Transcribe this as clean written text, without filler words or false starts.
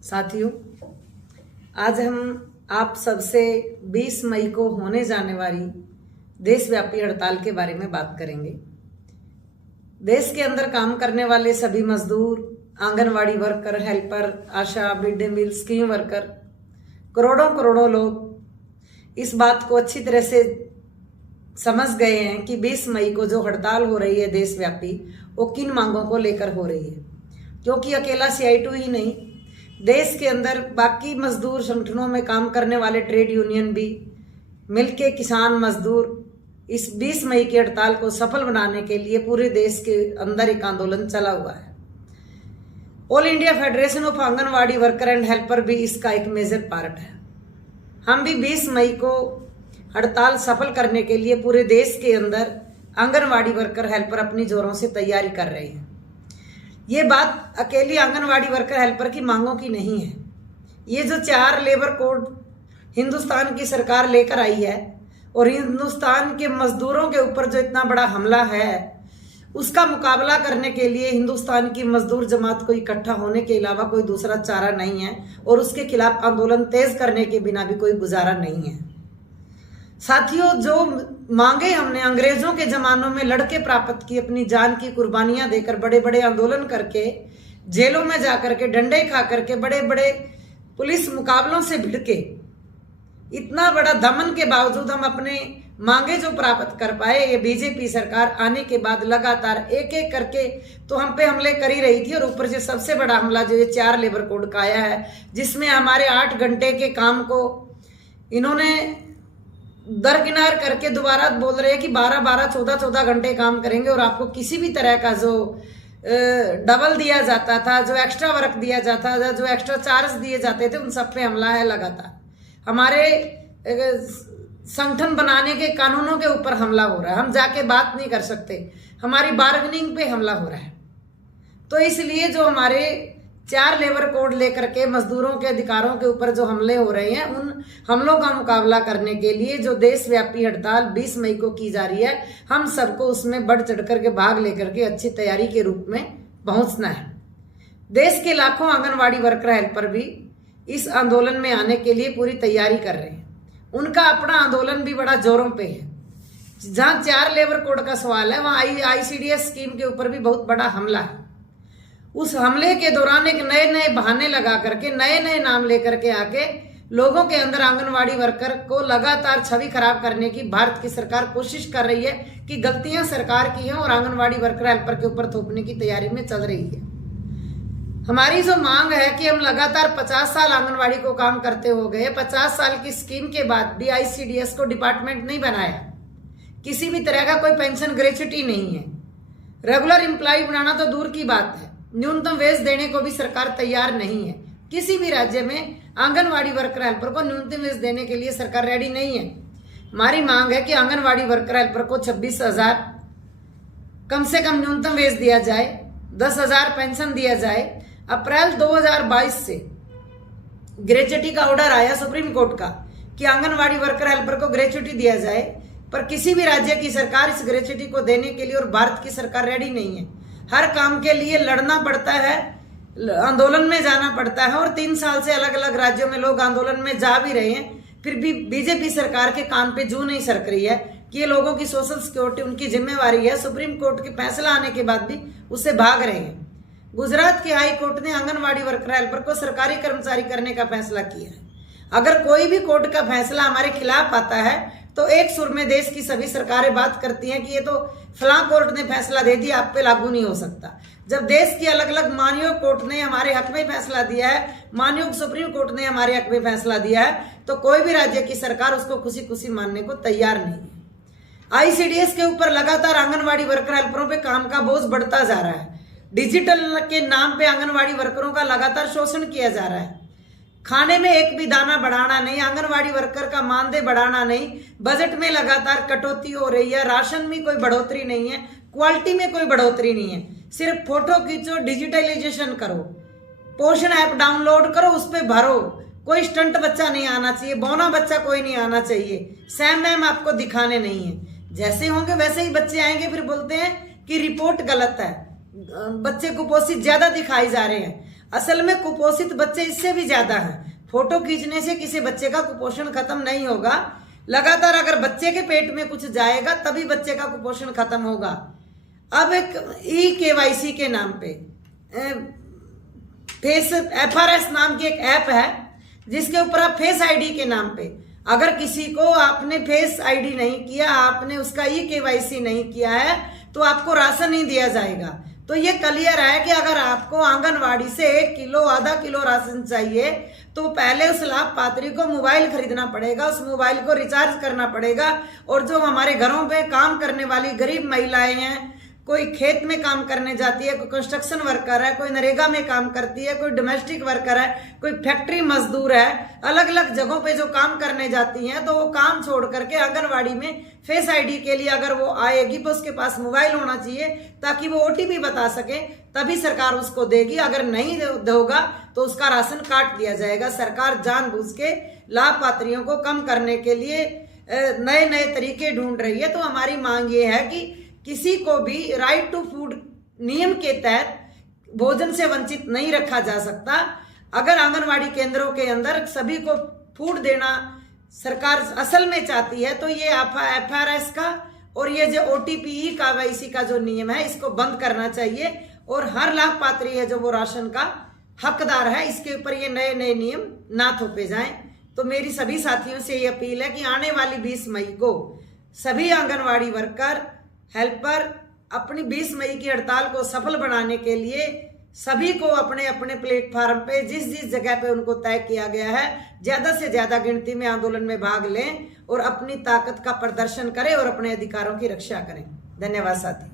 साथियों, आज हम आप सबसे 20 मई को होने जाने वाली देशव्यापी हड़ताल के बारे में बात करेंगे। देश के अंदर काम करने वाले सभी मजदूर, anganwadi worker, helper, ASHA, mid day meal scheme worker, करोड़ों करोड़ों लोग इस बात को अच्छी तरह से समझ गए हैं कि 20 मई को जो हड़ताल हो रही है देशव्यापी, वो किन मांगों को लेकर हो रही है। क्योंकि अकेला CI2 ही नहीं, देश के अंदर बाकी मजदूर संगठनों में काम करने वाले ट्रेड यूनियन भी मिलके किसान मजदूर इस 20 मई की हड़ताल को सफल बनाने के लिए पूरे देश के अंदर एक आंदोलन चला हुआ है। All India federation of anganwadi worker and helper भी इसका एक मेजर पार्ट है। हम भी 20 मई को हड़ताल सफल करने के लिए पूरे देश के अंदर आंगनवाड़ी वर्कर हेल्पर अपनी जोरों से तैयारी कर रहे हैं। ये बात अकेली आंगनवाड़ी वर्कर हेल्पर की मांगों की नहीं है। ये जो 4 लेबर कोड हिंदुस्तान की सरकार लेकर आई है और हिंदुस्तान के मजदूरों के ऊपर जो इतना बड़ा हमला है, उसका मुकाबला करने के लिए हिंदुस्तान की मजदूर जमात को इकट्ठा होने के अलावा कोई दूसरा चारा नहीं है और उसके खिलाफ आंदोलन तेज करने के बिना भी कोई गुजारा नहीं है। साथियों, जो मांगे हमने अंग्रेजों के जमानों में लड़के प्राप्त की, अपनी जान की कुर्बानियां देकर, बड़े बड़े आंदोलन करके, जेलों में जाकर के, डंडे खा करके, बड़े बड़े पुलिस मुकाबलों से भिड़ के, इतना बड़ा दमन के बावजूद हम अपने मांगे जो प्राप्त कर पाए, ये बीजेपी सरकार आने के बाद लगातार एक एक करके तो हम पे हमले कर ही रही थी। और ऊपर से सबसे बड़ा हमला जो ये 4 लेबर कोड का आया है, जिसमें हमारे 8 घंटे के काम को इन्होंने दरकिनार करके दोबारा बोल रहे हैं कि 12-12, 14-14 घंटे काम करेंगे और आपको किसी भी तरह का जो डबल दिया जाता था, जो एक्स्ट्रा वर्क दिया जाता था, जो एक्स्ट्रा चार्ज दिए जाते थे, उन सब पे हमला है लगातार। हमारे संगठन बनाने के कानूनों के ऊपर हमला हो रहा है। हम जाके बात नहीं कर सकते, हमारी बार्गेनिंग पे हमला हो रहा है। तो इसलिए जो हमारे 4 लेबर कोड लेकर के मजदूरों के अधिकारों के ऊपर जो हमले हो रहे हैं, उन हमलों का मुकाबला करने के लिए जो देशव्यापी हड़ताल 20 मई को की जा रही है, हम सबको उसमें बढ़ चढ़ करके भाग लेकर के अच्छी तैयारी के रूप में पहुंचना है। देश के लाखों आंगनवाड़ी वर्कर हेल्पर भी इस आंदोलन में आने के लिए पूरी तैयारी कर रहे हैं। उनका अपना आंदोलन भी बड़ा जोरों पे है। जहां 4 लेबर कोड का सवाल है, वहां ICDS स्कीम के ऊपर भी बहुत बड़ा हमला है। उस हमले के दौरान एक नए नए बहाने लगा करके, नए नए नाम लेकर के आके लोगों के अंदर आंगनवाड़ी वर्कर को लगातार छवि खराब करने की भारत की सरकार कोशिश कर रही है कि गलतियां सरकार की हैं और आंगनवाड़ी वर्कर हेल्पर के ऊपर थोपने की तैयारी में चल रही है। हमारी जो मांग है कि हम लगातार 50 साल आंगनवाड़ी को काम करते हो गए, 50 साल की स्कीम के बाद भी ICDS को डिपार्टमेंट नहीं बनाया, किसी भी तरह का कोई पेंशन ग्रेच्युटी नहीं है, रेगुलर एम्प्लॉय बनाना तो दूर की बात है, न्यूनतम वेज देने को भी सरकार तैयार नहीं है। किसी भी राज्य में आंगनवाड़ी वर्कर हेल्पर को न्यूनतम वेज देने के लिए सरकार रेडी नहीं है। हमारी मांग है कि आंगनवाड़ी वर्कर हेल्पर को 26,000 कम से कम न्यूनतम वेज दिया जाए, 10,000 पेंशन दिया जाए। अप्रैल 2022 से ग्रेच्युटी का ऑर्डर आया सुप्रीम कोर्ट का कि आंगनवाड़ी वर्कर हेल्पर को ग्रेच्युटी दिया जाए, पर किसी भी राज्य की सरकार इस ग्रेच्युटी को देने के लिए और भारत की सरकार रेडी नहीं है। हर काम के लिए लड़ना पड़ता है, आंदोलन में जाना पड़ता है और 3 साल से अलग अलग राज्यों में लोग आंदोलन में जा भी रहे हैं, फिर भी बीजेपी सरकार के कान पे जू नहीं सरक रही है कि ये लोगों की सोशल सिक्योरिटी उनकी जिम्मेवारी है। सुप्रीम कोर्ट के फैसला आने के बाद भी उससे भाग रहे हैं। गुजरात के हाई कोर्ट ने आंगनवाड़ी वर्कर हेल्पर को सरकारी कर्मचारी करने का फैसला किया है। अगर कोई भी कोर्ट का फैसला हमारे खिलाफ आता है तो एक सुर में देश की सभी सरकारें बात करती हैं कि ये तो फलां कोर्ट ने फैसला दे दिया, आप पे लागू नहीं हो सकता। जब देश की अलग अलग मानयोग कोर्ट ने हमारे हक में फैसला दिया है, मानयोग सुप्रीम कोर्ट ने हमारे हक में फैसला दिया है, तो कोई भी राज्य की सरकार उसको खुशी खुशी मानने को तैयार नहीं है। ICDS के ऊपर लगातार आंगनवाड़ी वर्कर हेल्परों पे काम का बोझ बढ़ता जा रहा है। डिजिटल के नाम पे आंगनवाड़ी वर्करों का लगातार शोषण किया जा रहा है। खाने में एक भी दाना बढ़ाना नहीं, आंगनवाड़ी वर्कर का मानदेय बढ़ाना नहीं, बजट में लगातार कटौती हो रही है, राशन में कोई बढ़ोतरी नहीं है, क्वालिटी में कोई बढ़ोतरी नहीं है। सिर्फ फोटो खींचो, डिजिटलाइजेशन करो, पोषण ऐप डाउनलोड करो, उस पर भरो। कोई स्टंट बच्चा नहीं आना चाहिए, बौना बच्चा कोई नहीं आना चाहिए, सैम मैम आपको दिखाने नहीं है। जैसे होंगे वैसे ही बच्चे आएंगे, फिर बोलते हैं कि रिपोर्ट गलत है, बच्चे कुपोषित ज्यादा दिखाई जा रहे हैं। असल में कुपोषित बच्चे इससे भी ज्यादा हैं। फोटो खींचने से किसी बच्चे का कुपोषण खत्म नहीं होगा। लगातार अगर बच्चे के पेट में कुछ जाएगा तभी बच्चे का कुपोषण खत्म होगा। अब एक KYC के नाम पे फेस FRS नाम की एक ऐप है जिसके ऊपर आप फेस आईडी के नाम पे अगर किसी को आपने फेस आईडी नहीं किया, आपने उसका KYC नहीं किया है तो आपको राशन नहीं दिया जाएगा। तो ये क्लियर है कि अगर आपको आंगनवाड़ी से 1 किलो आधा किलो राशन चाहिए तो पहले उस लाभपात्री को मोबाइल खरीदना पड़ेगा, उस मोबाइल को रिचार्ज करना पड़ेगा। और जो हमारे घरों पे काम करने वाली गरीब महिलाएं हैं, कोई खेत में काम करने जाती है, कोई कंस्ट्रक्शन वर्कर है, कोई नरेगा में काम करती है, कोई डोमेस्टिक वर्कर है, कोई फैक्ट्री मजदूर है, अलग अलग जगहों पे जो काम करने जाती हैं, तो वो काम छोड़ करके आंगनवाड़ी में फेस आईडी के लिए अगर वो आएगी तो उसके पास मोबाइल होना चाहिए ताकि वो OTP बता सके, तभी सरकार उसको देगी। अगर नहीं दोगा तो उसका राशन काट दिया जाएगा। सरकार जानबूझ के लाभपात्रियों को कम करने के लिए नए नए तरीके ढूंढ रही है। तो हमारी मांग ये है कि किसी को भी राइट टू फूड नियम के तहत भोजन से वंचित नहीं रखा जा सकता। अगर आंगनवाड़ी केंद्रों के अंदर सभी को फूड देना सरकार असल में चाहती है तो ये FRS का और ये जो OTP KYC का जो नियम है इसको बंद करना चाहिए और हर लाभपात्री है जो वो राशन का हकदार है, इसके ऊपर ये नए नए नियम ना थोपे जाएं। तो मेरी सभी साथियों से ये अपील है कि आने वाली 20 मई को सभी आंगनवाड़ी वर्कर हेल्पर अपनी 20 मई की हड़ताल को सफल बनाने के लिए सभी को अपने अपने प्लेटफार्म पे जिस जिस जगह पे उनको तय किया गया है ज्यादा से ज्यादा गिनती में आंदोलन में भाग लें और अपनी ताकत का प्रदर्शन करें और अपने अधिकारों की रक्षा करें। धन्यवाद साथी।